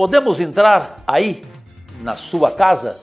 podemos entrar aí na sua casa?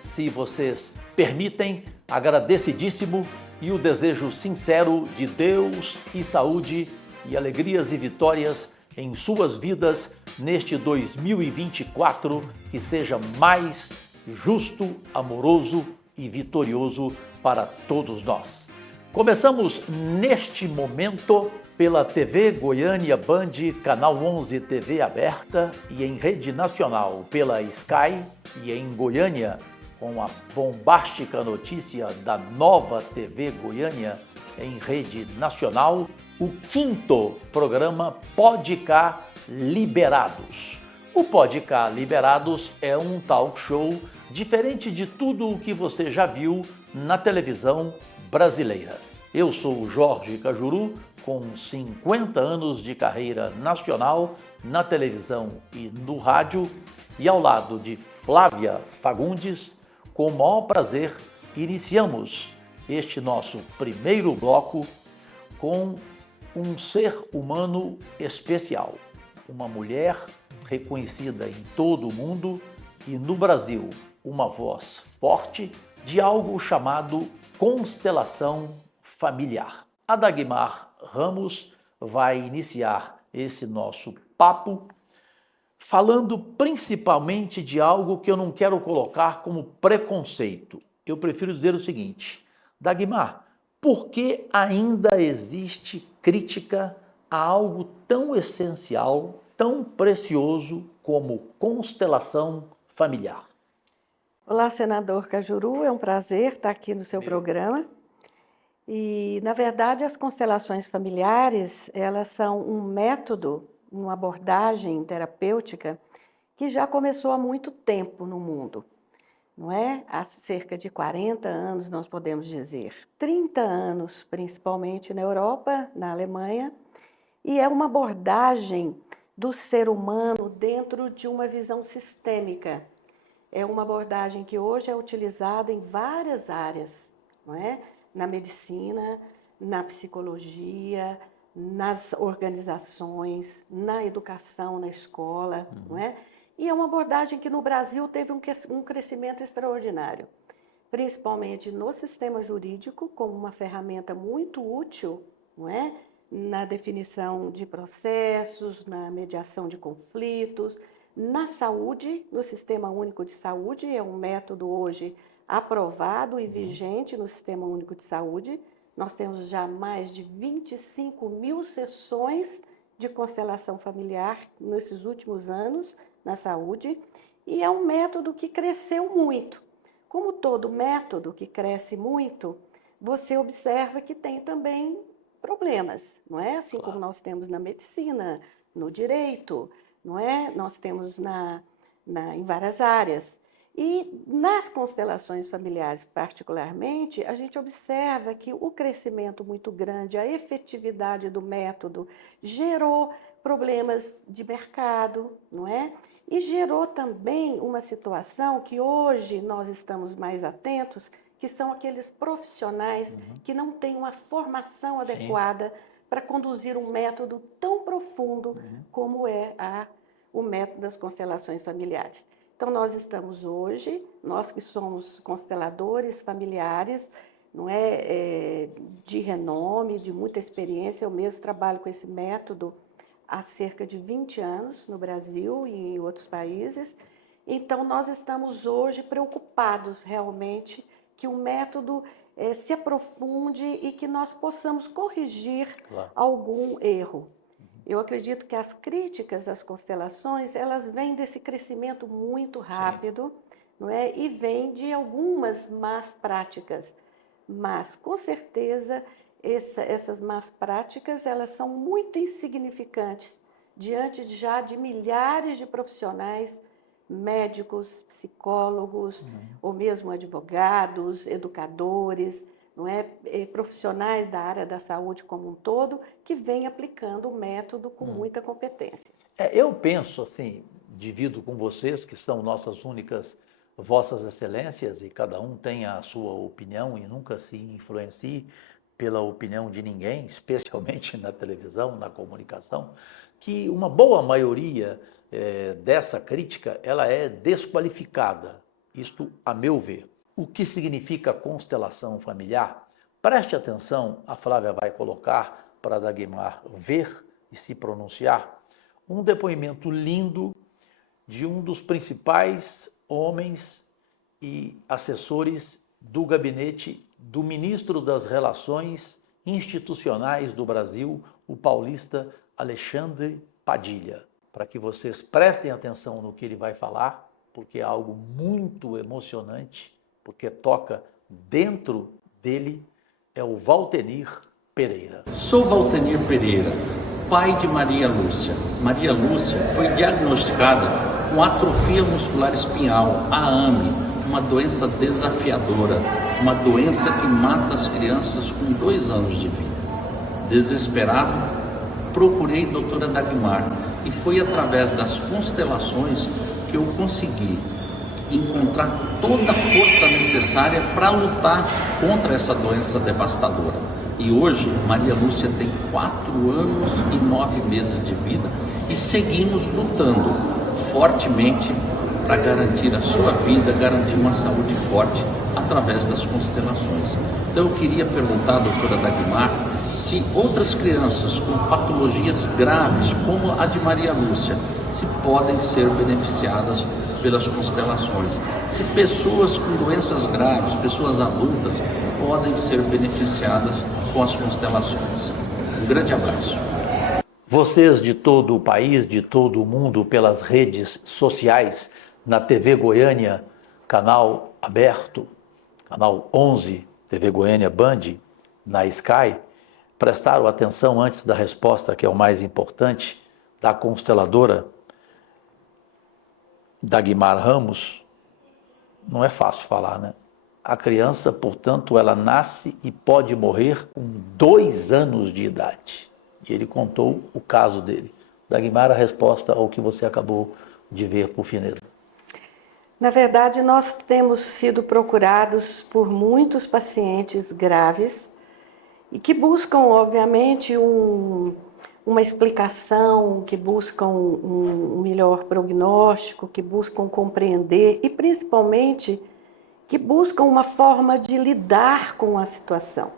Se vocês permitem, agradecidíssimo e o desejo sincero de Deus e saúde e alegrias e vitórias em suas vidas neste 2024, que seja mais justo, amoroso e vitorioso para todos nós. Começamos neste momento pela TV Goiânia Band, Canal 11 TV aberta e em rede nacional pela Sky e em Goiânia, com a bombástica notícia da nova TV Goiânia em rede nacional, o 5º programa Pode Cá Liberados. O Pode Cá Liberados é um talk show diferente de tudo o que você já viu na televisão brasileira. Eu sou o Jorge Cajuru, com 50 anos de carreira nacional na televisão e no rádio, e ao lado de Flávia Fagundes, com o maior prazer, iniciamos este nosso primeiro bloco com um ser humano especial, uma mulher reconhecida em todo o mundo e no Brasil, uma voz forte de algo chamado constelação familiar. A Dagmar Ramos vai iniciar esse nosso papo falando principalmente de algo que eu não quero colocar como preconceito. Eu prefiro dizer o seguinte: Dagmar, por que ainda existe crítica a algo tão essencial, tão precioso como constelação familiar? Olá, senador Cajuru, é um prazer estar aqui no seu programa. E, na verdade, as constelações familiares, elas são um método, uma abordagem terapêutica que já começou há muito tempo no mundo, não é? Há cerca de 40 anos, nós podemos dizer, 30 anos, principalmente na Europa, na Alemanha, e é uma abordagem do ser humano dentro de uma visão sistêmica. É uma abordagem que hoje é utilizada em várias áreas, não é? Na medicina, na psicologia, nas organizações, na educação, na escola, não é? E é uma abordagem que no Brasil teve um crescimento extraordinário, principalmente no sistema jurídico, como uma ferramenta muito útil, não é? Na definição de processos, na mediação de conflitos, na saúde, no Sistema Único de Saúde, é um método hoje aprovado e vigente no Sistema Único de Saúde. Nós temos já mais de 25 mil sessões de constelação familiar nesses últimos anos na saúde, e é um método que cresceu muito. Como todo método que cresce muito, você observa que tem também problemas, não é? Assim como nós temos na medicina, no direito, não é? Nós temos em várias áreas. E nas constelações familiares, particularmente, a gente observa que o crescimento muito grande, a efetividade do método, gerou problemas de mercado, não é? E gerou também uma situação que hoje nós estamos mais atentos, que são aqueles profissionais que não têm uma formação adequada para conduzir um método tão profundo como é o método das constelações familiares. Então, nós estamos hoje, nós que somos consteladores familiares, não é, de renome, de muita experiência, eu mesmo trabalho com esse método há cerca de 20 anos no Brasil e em outros países. Então, nós estamos hoje preocupados realmente que o método se aprofunde e que nós possamos corrigir algum erro. Eu acredito que as críticas às constelações, elas vêm desse crescimento muito rápido, não é? E vêm de algumas más práticas. Mas, com certeza, essas más práticas, elas são muito insignificantes diante já de milhares de profissionais, médicos, psicólogos, ou mesmo advogados, educadores, não é? Profissionais da área da saúde como um todo, que vêm aplicando o método com muita competência. Eu penso assim, divido com vocês, que são nossas únicas vossas excelências, e cada um tem a sua opinião e nunca se influencie pela opinião de ninguém, especialmente na televisão, na comunicação, que uma boa maioria dessa crítica, ela é desqualificada. Isto, a meu ver. O que significa constelação familiar? Preste atenção, a Flávia vai colocar para Dagmar ver e se pronunciar, um depoimento lindo de um dos principais homens e assessores do gabinete do ministro das Relações Institucionais do Brasil, o paulista Alexandre Padilha. Para que vocês prestem atenção no que ele vai falar, porque é algo muito emocionante, porque toca dentro dele, é o Valtenir Pereira. Sou Valtenir Pereira, pai de Maria Lúcia. Maria Lúcia foi diagnosticada com atrofia muscular espinhal, a AME, uma doença desafiadora, uma doença que mata as crianças com 2 anos de vida. Desesperado, procurei a doutora Dagmar e foi através das constelações que eu consegui encontrar toda a força necessária para lutar contra essa doença devastadora. E hoje, Maria Lúcia tem 4 anos e 9 meses de vida e seguimos lutando fortemente para garantir a sua vida, garantir uma saúde forte através das constelações. Então eu queria perguntar à doutora Dagmar se outras crianças com patologias graves, como a de Maria Lúcia, se podem ser beneficiadas pelas constelações. Se pessoas com doenças graves, pessoas adultas, podem ser beneficiadas com as constelações. Um grande abraço. Vocês de todo o país, de todo o mundo, pelas redes sociais, na TV Goiânia, canal aberto, canal 11, TV Goiânia Band, na Sky, prestaram atenção antes da resposta, que é o mais importante, da consteladora Dagmar Ramos. Não é fácil falar, né? A criança, portanto, ela nasce e pode morrer com 2 anos de idade. E ele contou o caso dele. Dagmar, a resposta ao que você acabou de ver por fineza. Na verdade, nós temos sido procurados por muitos pacientes graves e que buscam, obviamente, uma explicação, que buscam um melhor prognóstico, que buscam compreender e, principalmente, que buscam uma forma de lidar com a situação.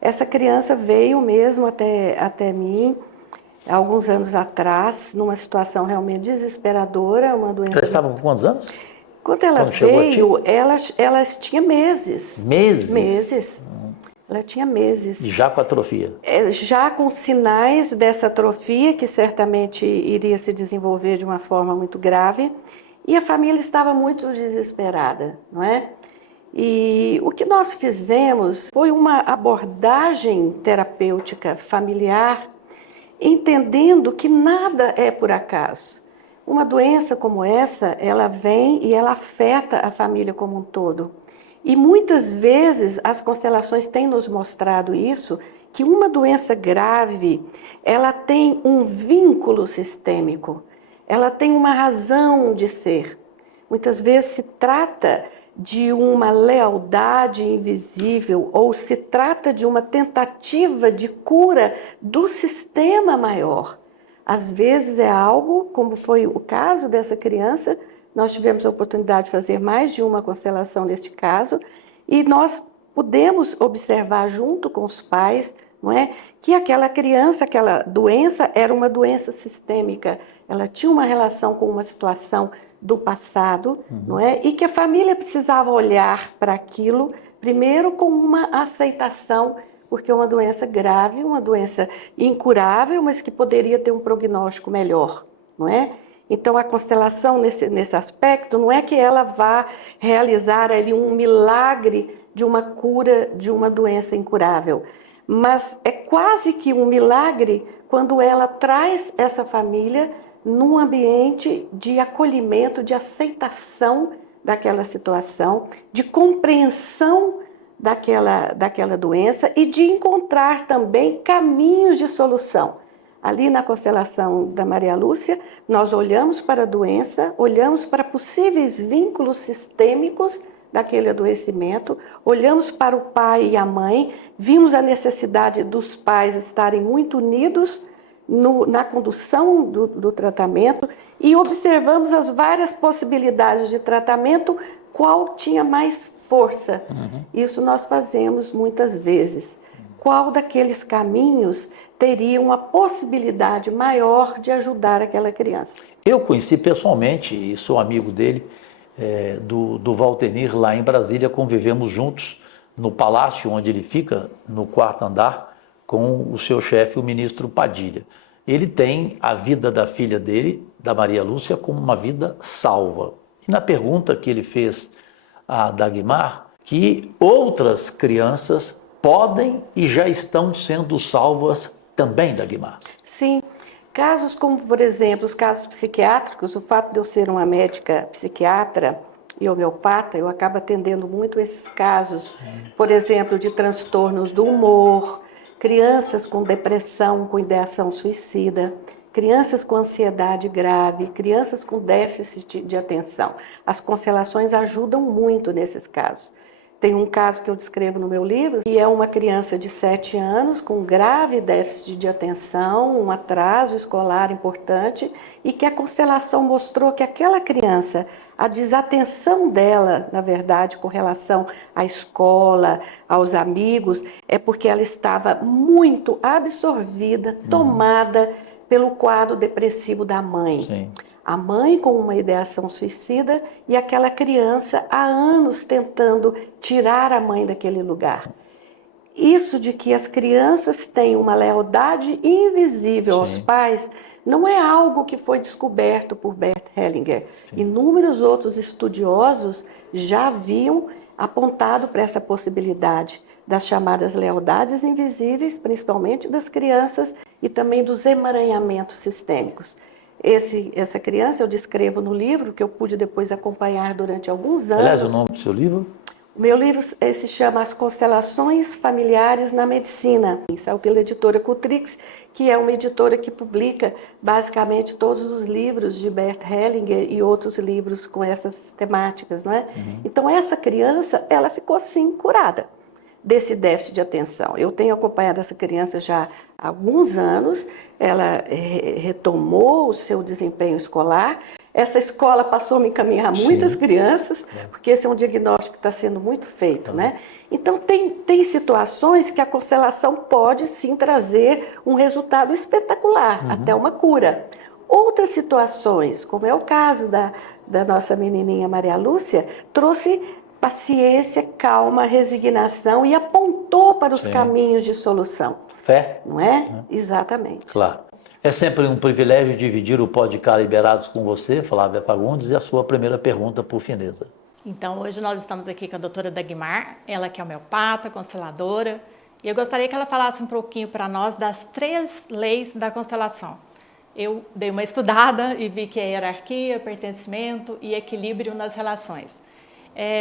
Essa criança veio mesmo até mim, alguns anos atrás, numa situação realmente desesperadora, uma doença... Ela estava com quantos anos? Quando ela veio, ela tinha meses. Meses? Meses. Ela tinha meses. E já com atrofia? Já com sinais dessa atrofia, que certamente iria se desenvolver de uma forma muito grave, e a família estava muito desesperada, não é? E o que nós fizemos foi uma abordagem terapêutica familiar, entendendo que nada é por acaso. Uma doença como essa, ela vem e ela afeta a família como um todo. E muitas vezes as constelações têm nos mostrado isso, que uma doença grave, ela tem um vínculo sistêmico, ela tem uma razão de ser. Muitas vezes se trata de uma lealdade invisível ou se trata de uma tentativa de cura do sistema maior. Às vezes é algo, como foi o caso dessa criança, nós tivemos a oportunidade de fazer mais de uma constelação neste caso, e nós pudemos observar junto com os pais, não é, que aquela criança, aquela doença era uma doença sistêmica, ela tinha uma relação com uma situação do passado, não é, e que a família precisava olhar para aquilo, primeiro com uma aceitação, porque é uma doença grave, uma doença incurável, mas que poderia ter um prognóstico melhor, não é? Então, a constelação, nesse aspecto, não é que ela vá realizar ali um milagre de uma cura de uma doença incurável, mas é quase que um milagre quando ela traz essa família num ambiente de acolhimento, de aceitação daquela situação, de compreensão daquela doença e de encontrar também caminhos de solução. Ali na constelação da Maria Lúcia, nós olhamos para a doença, olhamos para possíveis vínculos sistêmicos daquele adoecimento, olhamos para o pai e a mãe, vimos a necessidade dos pais estarem muito unidos na condução do tratamento e observamos as várias possibilidades de tratamento, qual tinha mais força. Isso nós fazemos muitas vezes. Qual daqueles caminhos teria uma possibilidade maior de ajudar aquela criança? Eu conheci pessoalmente, e sou amigo dele, do Valtenir, lá em Brasília, convivemos juntos no palácio onde ele fica, no 4º andar, com o seu chefe, o ministro Padilha. Ele tem a vida da filha dele, da Maria Lúcia, como uma vida salva. E na pergunta que ele fez a Dagmar, que outras crianças podem e já estão sendo salvas também, Dagmar. Sim. Casos como, por exemplo, os casos psiquiátricos, o fato de eu ser uma médica psiquiatra e homeopata, eu acabo atendendo muito esses casos, por exemplo, de transtornos do humor, crianças com depressão, com ideação suicida, crianças com ansiedade grave, crianças com déficit de atenção. As constelações ajudam muito nesses casos. Tem um caso que eu descrevo no meu livro, que é uma criança de 7 anos com grave déficit de atenção, um atraso escolar importante, e que a constelação mostrou que aquela criança, a desatenção dela, na verdade, com relação à escola, aos amigos, é porque ela estava muito absorvida, tomada pelo quadro depressivo da mãe. Sim. A mãe com uma ideação suicida e aquela criança há anos tentando tirar a mãe daquele lugar. Isso de que as crianças têm uma lealdade invisível aos pais não é algo que foi descoberto por Bert Hellinger. Inúmeros outros estudiosos já haviam apontado para essa possibilidade das chamadas lealdades invisíveis, principalmente das crianças e também dos emaranhamentos sistêmicos. Essa criança eu descrevo no livro, que eu pude depois acompanhar durante alguns anos. Aliás, o nome do seu livro? O meu livro se chama As Constelações Familiares na Medicina. Saiu pela editora Cutrix, que é uma editora que publica basicamente todos os livros de Bert Hellinger e outros livros com essas temáticas, não é? Então essa criança, ela ficou sim curada desse déficit de atenção. Eu tenho acompanhado essa criança já há alguns anos, ela retomou o seu desempenho escolar. Essa escola passou a me encaminhar muitas crianças, porque esse é um diagnóstico que está sendo muito feito, né? Então, tem situações que a constelação pode sim trazer um resultado espetacular, até uma cura. Outras situações, como é o caso da nossa menininha Maria Lúcia, trouxe paciência, calma, resignação e apontou para os caminhos de solução. Fé. Não é? Exatamente. Claro. É sempre um privilégio dividir o Podcast Liberados com você, Flávia Fagundes, e a sua primeira pergunta, por fineza. Então, hoje nós estamos aqui com a doutora Dagmar, ela que é homeopata, consteladora, e eu gostaria que ela falasse um pouquinho para nós das 3 leis da constelação. Eu dei uma estudada e vi que é hierarquia, pertencimento e equilíbrio nas relações.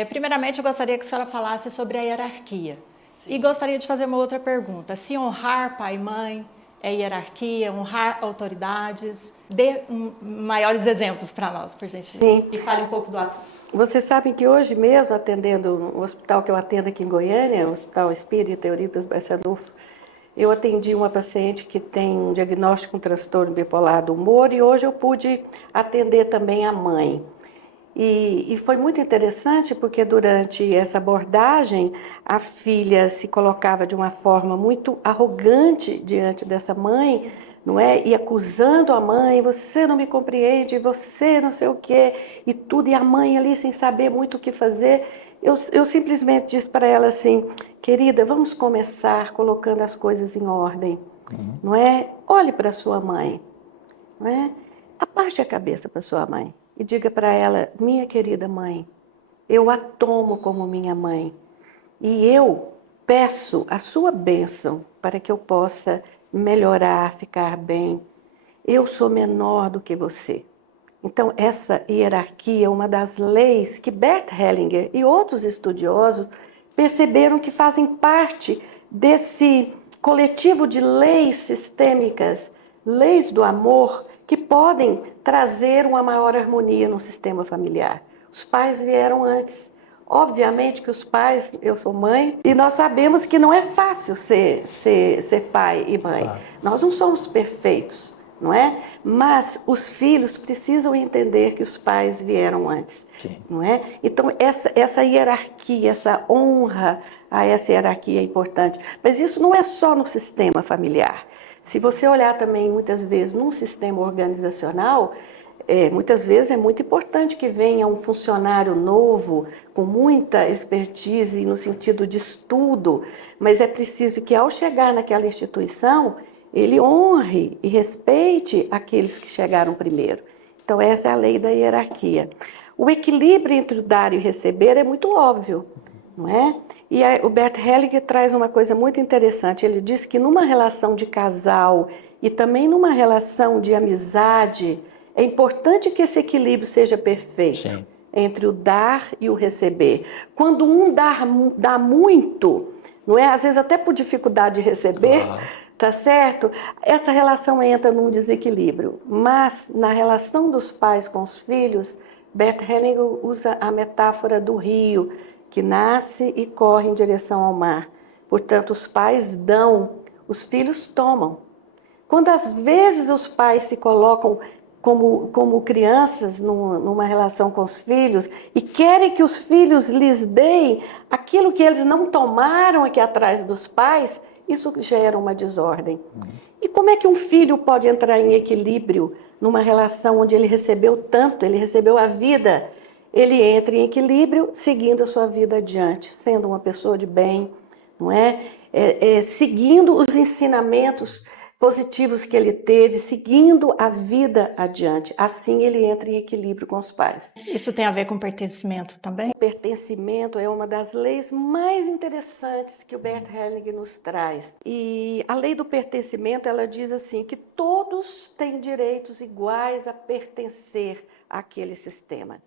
Primeiramente, eu gostaria que a senhora falasse sobre a hierarquia. Sim. E gostaria de fazer uma outra pergunta. Se honrar pai e mãe é hierarquia, honrar autoridades? Dê maiores exemplos para nós, por gentileza. Sim. E fale um pouco do assunto. Vocês sabem que hoje mesmo, atendendo o hospital que eu atendo aqui em Goiânia, o Hospital Espírita Eurípides Barçanufo, eu atendi uma paciente que tem um diagnóstico com transtorno bipolar do humor e hoje eu pude atender também a mãe. E foi muito interessante porque durante essa abordagem a filha se colocava de uma forma muito arrogante diante dessa mãe, não é? E acusando a mãe, você não me compreende, você não sei o quê, e tudo, e a mãe ali sem saber muito o que fazer. Eu simplesmente disse para ela assim, querida, vamos começar colocando as coisas em ordem, não é? Olhe para sua mãe, não é? Abaixe a cabeça para sua mãe. E diga para ela, minha querida mãe, eu a tomo como minha mãe e eu peço a sua bênção para que eu possa melhorar, ficar bem. Eu sou menor do que você. Então, essa hierarquia é uma das leis que Bert Hellinger e outros estudiosos perceberam que fazem parte desse coletivo de leis sistêmicas, leis do amor, que podem trazer uma maior harmonia no sistema familiar. Os pais vieram antes. Obviamente que os pais, eu sou mãe, e nós sabemos que não é fácil ser pai e mãe. Claro. Nós não somos perfeitos, não é? Mas os filhos precisam entender que os pais vieram antes, Sim. não é? Então, essa hierarquia, essa honra a essa hierarquia é importante. Mas isso não é só no sistema familiar. Se você olhar também, muitas vezes, num sistema organizacional, muitas vezes é muito importante que venha um funcionário novo, com muita expertise no sentido de estudo, mas é preciso que, ao chegar naquela instituição, ele honre e respeite aqueles que chegaram primeiro. Então, essa é a lei da hierarquia. O equilíbrio entre o dar e o receber é muito óbvio, não é? E o Bert Hellinger traz uma coisa muito interessante. Ele diz que numa relação de casal e também numa relação de amizade, é importante que esse equilíbrio seja perfeito. Sim. Entre o dar e o receber. Quando um dá muito, não é? Às vezes até por dificuldade de receber, tá certo? Essa relação entra num desequilíbrio. Mas na relação dos pais com os filhos, Bert Hellinger usa a metáfora do rio, que nasce e corre em direção ao mar. Portanto, os pais dão, os filhos tomam. Quando às vezes os pais se colocam como crianças numa relação com os filhos e querem que os filhos lhes deem aquilo que eles não tomaram aqui atrás dos pais, isso gera uma desordem. E como é que um filho pode entrar em equilíbrio numa relação onde ele recebeu tanto, ele recebeu a vida? Ele entra em equilíbrio seguindo a sua vida adiante, sendo uma pessoa de bem, não é? Seguindo os ensinamentos positivos que ele teve, seguindo a vida adiante. Assim ele entra em equilíbrio com os pais. Isso tem a ver com pertencimento também? O pertencimento é uma das leis mais interessantes que o Bert Hellinger nos traz. E a lei do pertencimento, ela diz assim, que todos têm direitos iguais a pertencer àquele sistema.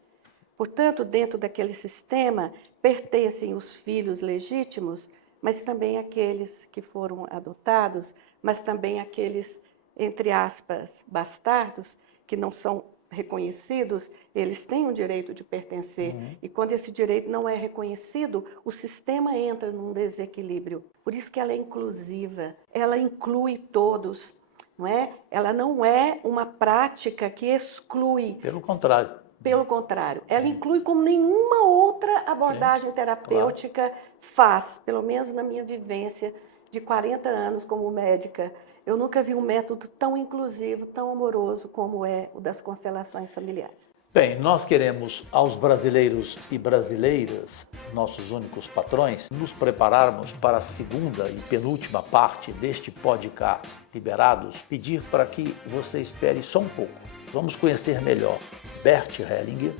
Portanto, dentro daquele sistema, pertencem os filhos legítimos, mas também aqueles que foram adotados, mas também aqueles, entre aspas, bastardos, que não são reconhecidos, eles têm o direito de pertencer. E quando esse direito não é reconhecido, o sistema entra num desequilíbrio. Por isso que ela é inclusiva, ela inclui todos, não é? Ela não é uma prática que exclui. Pelo contrário. Pelo contrário, ela inclui como nenhuma outra abordagem terapêutica faz, pelo menos na minha vivência de 40 anos como médica. Eu nunca vi um método tão inclusivo, tão amoroso como é o das constelações familiares. Bem, nós queremos aos brasileiros e brasileiras, nossos únicos patrões, nos prepararmos para a segunda e penúltima parte deste podcast Liberados, pedir para que você espere só um pouco. Vamos conhecer melhor Bert Hellinger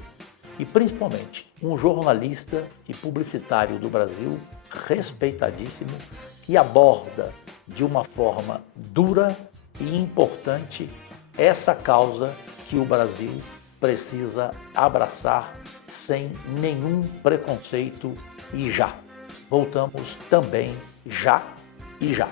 e, principalmente, um jornalista e publicitário do Brasil respeitadíssimo que aborda de uma forma dura e importante essa causa que o Brasil precisa abraçar sem nenhum preconceito e já. Voltamos também já e já.